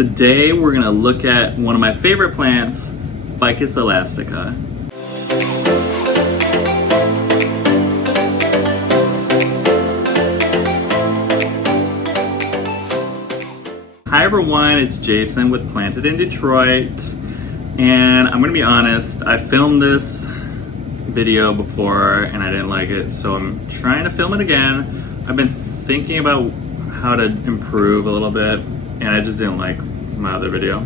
Today we're going to look at one of my favorite plants, Ficus Elastica. Hi everyone, it's Jason with Planted in Detroit, and I'm going to be honest, I filmed this video before and I didn't like it, so I'm trying to film it again. I've been thinking about how to improve a little bit, and I just didn't like my other video.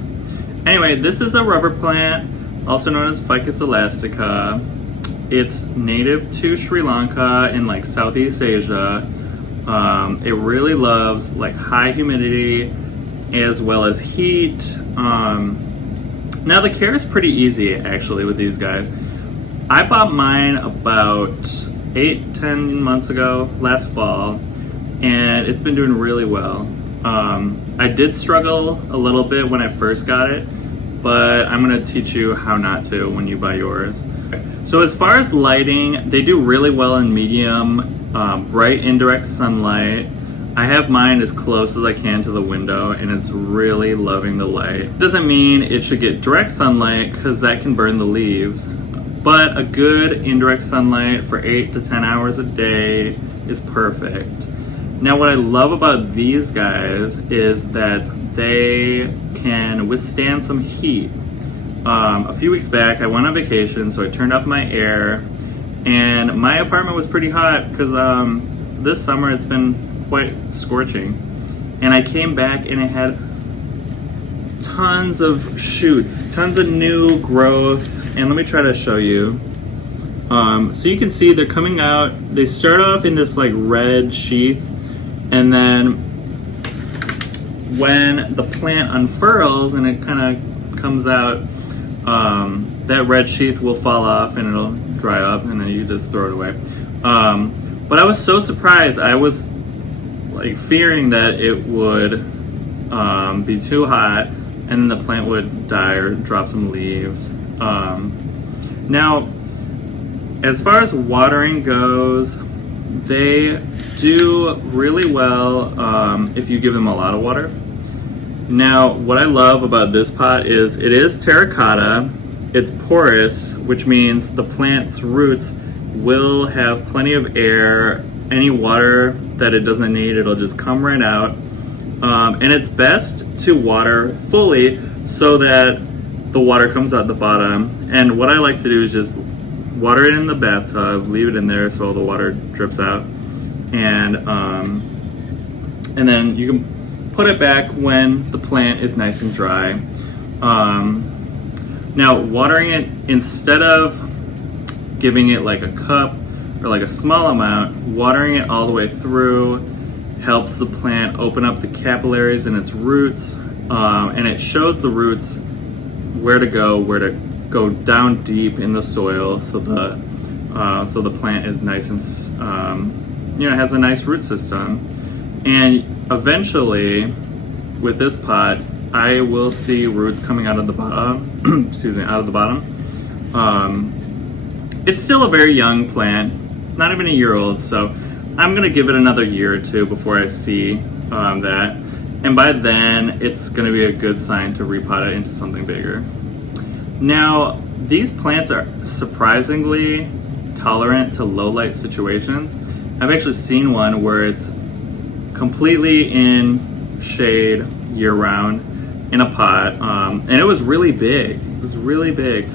Anyway, this is a rubber plant, also known as Ficus Elastica. It's native to Sri Lanka in like Southeast Asia. It really loves like high humidity as well as heat. Now the care is pretty easy actually with these guys. I bought mine about 8-10 months ago, last fall, and it's been doing really well. I did struggle a little bit when I first got it, but I'm going to teach you how not to when you buy yours. So as far as lighting, they do really well in medium, bright indirect sunlight. I have mine as close as I can to the window, and it's really loving the light. Doesn't mean it should get direct sunlight because that can burn the leaves, but a good indirect sunlight for 8 to 10 hours a day is perfect. Now what I love about these guys is that they can withstand some heat. A few weeks back I went on vacation, so I turned off my air, and my apartment was pretty hot because this summer it's been quite scorching, and I came back and it had tons of shoots, tons of new growth, and let me try to show you. So you can see they're coming out, they start off in this like red sheath, and then when the plant unfurls and it kind of comes out, that red sheath will fall off and it'll dry up, and then you just throw it away. But I was so surprised. I was like fearing that it would be too hot and then the plant would die or drop some leaves. Now, as far as watering goes, they do really well if you give them a lot of water. Now, what I love about this pot is it is terracotta, it's porous, which means the plant's roots will have plenty of air. Any water that it doesn't need, it'll just come right out. And it's best to water fully so that the water comes out the bottom. And what I like to do is just water it in the bathtub, leave it in there so all the water drips out, and then you can put it back when the plant is nice and dry. Now watering it, instead of giving it like a cup or like a small amount, watering it all the way through helps the plant open up the capillaries in its roots, and it shows the roots where to go down deep in the soil, so the plant is nice and has a nice root system. And eventually with this pot I will see roots coming out of the bottom out of the bottom. It's still a very young plant. It's not even a year old, so I'm gonna give it another year or two before I see that, and by then it's gonna be a good sign to repot it into something bigger. Now, these plants are surprisingly tolerant to low light situations. I've actually seen one where it's completely in shade year round in a pot, and it was really big. It was really big.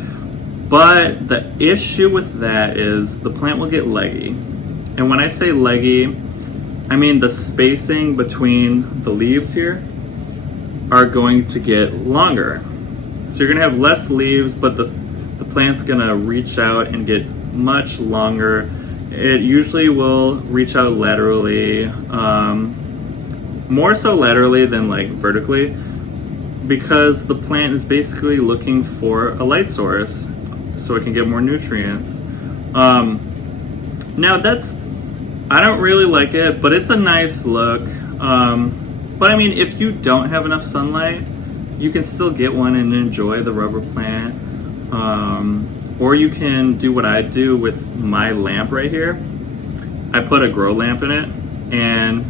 But the issue with that is the plant will get leggy. And when I say leggy, I mean the spacing between the leaves here are going to get longer. So you're gonna have less leaves, but the plant's gonna reach out and get much longer. It usually will reach out laterally, more so laterally than like vertically, because the plant is basically looking for a light source so it can get more nutrients. Now I don't really like it, but it's a nice look. But I mean, if you don't have enough sunlight, you can still get one and enjoy the rubber plant. Or you can do what I do with my lamp right here. I put a grow lamp in it, and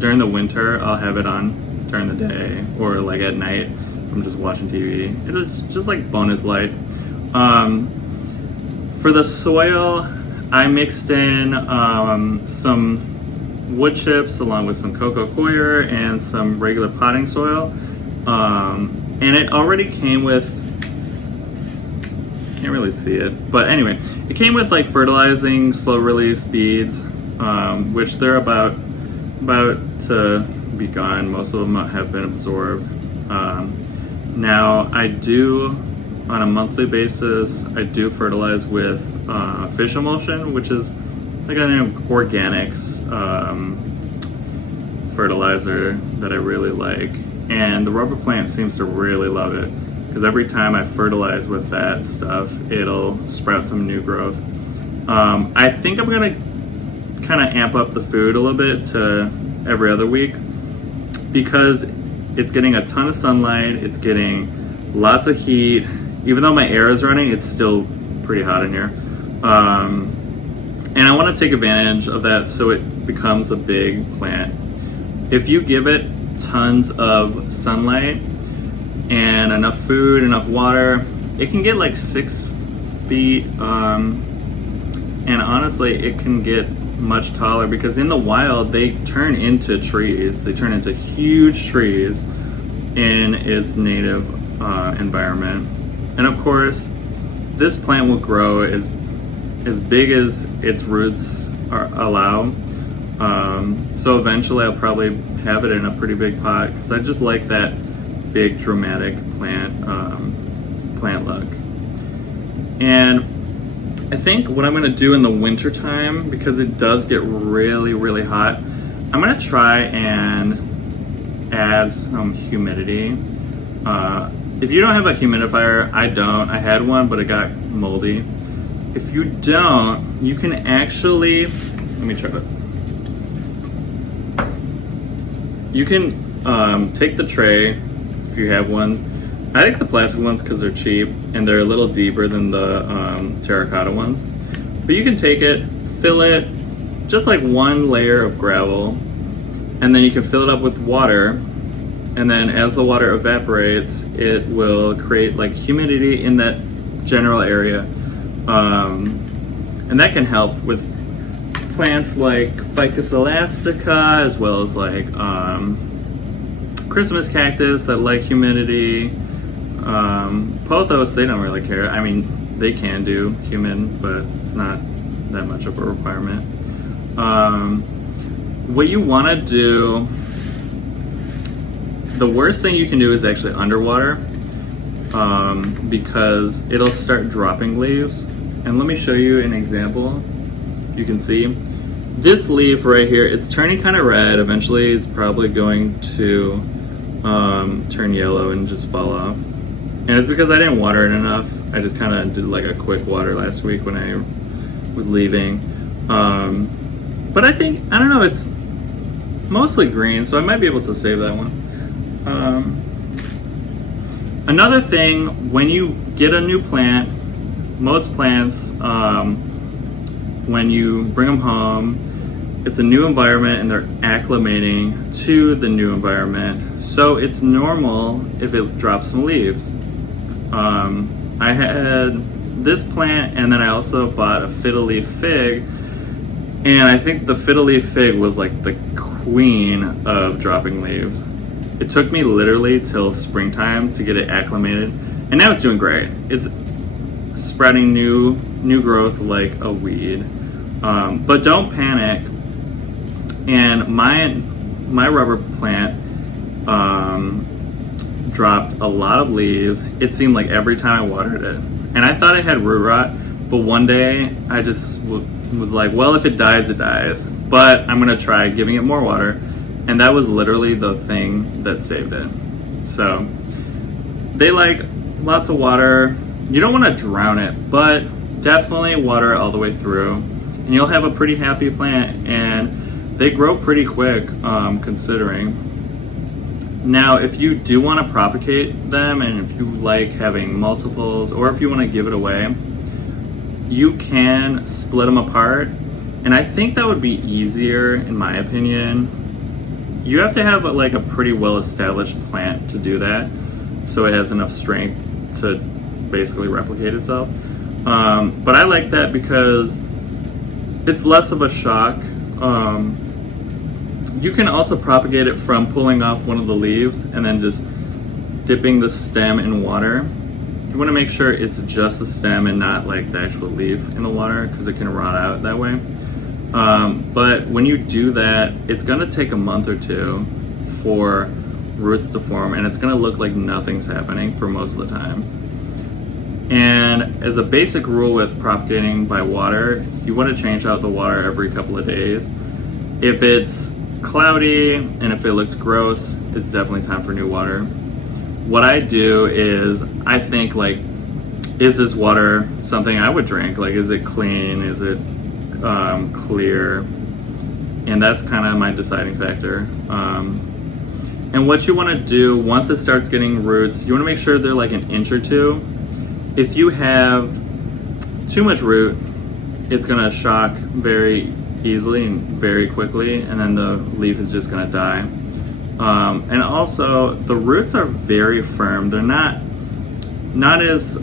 during the winter I'll have it on during the day or like at night from just watching TV. It is just like bonus light. For the soil, I mixed in some wood chips along with some coco coir and some regular potting soil. And it already came with, can't really see it, but anyway, it came with like fertilizing slow release beads, which they're about to be gone. Most of them have been absorbed. Now I do, on a monthly basis, I do fertilize with fish emulsion, which is like an organics fertilizer that I really like. And the rubber plant seems to really love it, because every time I fertilize with that stuff, it'll sprout some new growth. I think I'm gonna kind of amp up the food a little bit to every other week, because it's getting a ton of sunlight, it's getting lots of heat. Even though my air is running, it's still pretty hot in here. And I want to take advantage of that so it becomes a big plant. If you give it tons of sunlight and enough food, enough water, it can get like 6 feet. And honestly, it can get much taller, because in the wild, they turn into trees. They turn into huge trees in its native environment. And of course, this plant will grow as big as its roots allow. So eventually I'll probably have it in a pretty big pot, because I just like that big dramatic plant look. And I think what I'm gonna do in the winter time, because it does get really, really hot, I'm gonna try and add some humidity. If you don't have a humidifier, I don't. I had one, but it got moldy. If you don't, you can actually, let me try it. You can take the tray, if you have one. I like the plastic ones because they're cheap and they're a little deeper than the terracotta ones. But you can take it, fill it, just like one layer of gravel, and then you can fill it up with water. And then as the water evaporates, it will create like humidity in that general area. And that can help with plants like Ficus Elastica, as well as like Christmas cactus that like humidity. Pothos, they don't really care. I mean, they can do humid, but it's not that much of a requirement. What you want to do, the worst thing you can do is actually underwater, because it'll start dropping leaves. And let me show you an example. You can see this leaf right here, it's turning kind of red. Eventually it's probably going to turn yellow and just fall off. And it's because I didn't water it enough. I just kind of did like a quick water last week when I was leaving. But I think, I don't know, it's mostly green, so I might be able to save that one. Another thing, when you get a new plant, most plants, when you bring them home, it's a new environment and they're acclimating to the new environment. So it's normal if it drops some leaves. I had this plant, and then I also bought a fiddle-leaf fig, and I think the fiddle-leaf fig was like the queen of dropping leaves. It took me literally till springtime to get it acclimated, and now it's doing great. It's spreading new growth like a weed. But don't panic. And my rubber plant dropped a lot of leaves. It seemed like every time I watered it. And I thought it had root rot, but one day I just was like, well, if it dies, it dies. But I'm gonna try giving it more water. And that was literally the thing that saved it. So they like lots of water. You don't wanna drown it, but definitely water it all the way through. And you'll have a pretty happy plant, and they grow pretty quick, considering. Now, if you do want to propagate them, and if you like having multiples, or if you want to give it away, you can split them apart. And I think that would be easier, in my opinion, You have to have like a pretty well-established plant to do that, so it has enough strength to basically replicate itself. But I like that because it's less of a shock. You can also propagate it from pulling off one of the leaves and then just dipping the stem in water. You want to make sure it's just the stem and not like the actual leaf in the water, because it can rot out that way. But when you do that, it's going to take a month or two for roots to form, and it's going to look like nothing's happening for most of the time. And as a basic rule with propagating by water, you want to change out the water every couple of days. If it's cloudy and if it looks gross, it's definitely time for new water. What I do is I think, like, is this water something I would drink? Like, is it clean? Is it clear? And that's kind of my deciding factor. And what you want to do once it starts getting roots, you want to make sure they're like an inch or two. If you have too much root, it's going to shock very easily and very quickly, and then the leaf is just going to die. And also, the roots are very firm. They're not as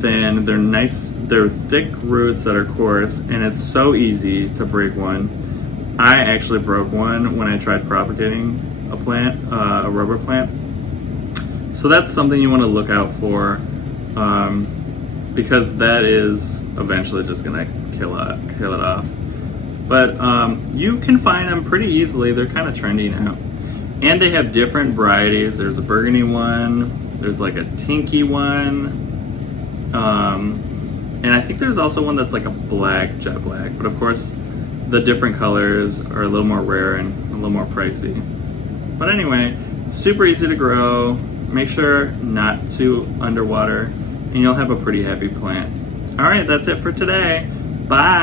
thin. They're nice. They're thick roots that are coarse, and it's so easy to break one. I actually broke one when I tried propagating a plant, a rubber plant. So that's something you want to look out for, because that is eventually just going to kill it off. But you can find them pretty easily. They're kind of trendy now. And they have different varieties. There's a burgundy one. There's like a tinky one. And I think there's also one that's like a black, jet black. But of course, the different colors are a little more rare and a little more pricey. But anyway, super easy to grow. Make sure not to underwater, and you'll have a pretty happy plant. All right, that's it for today. Bye.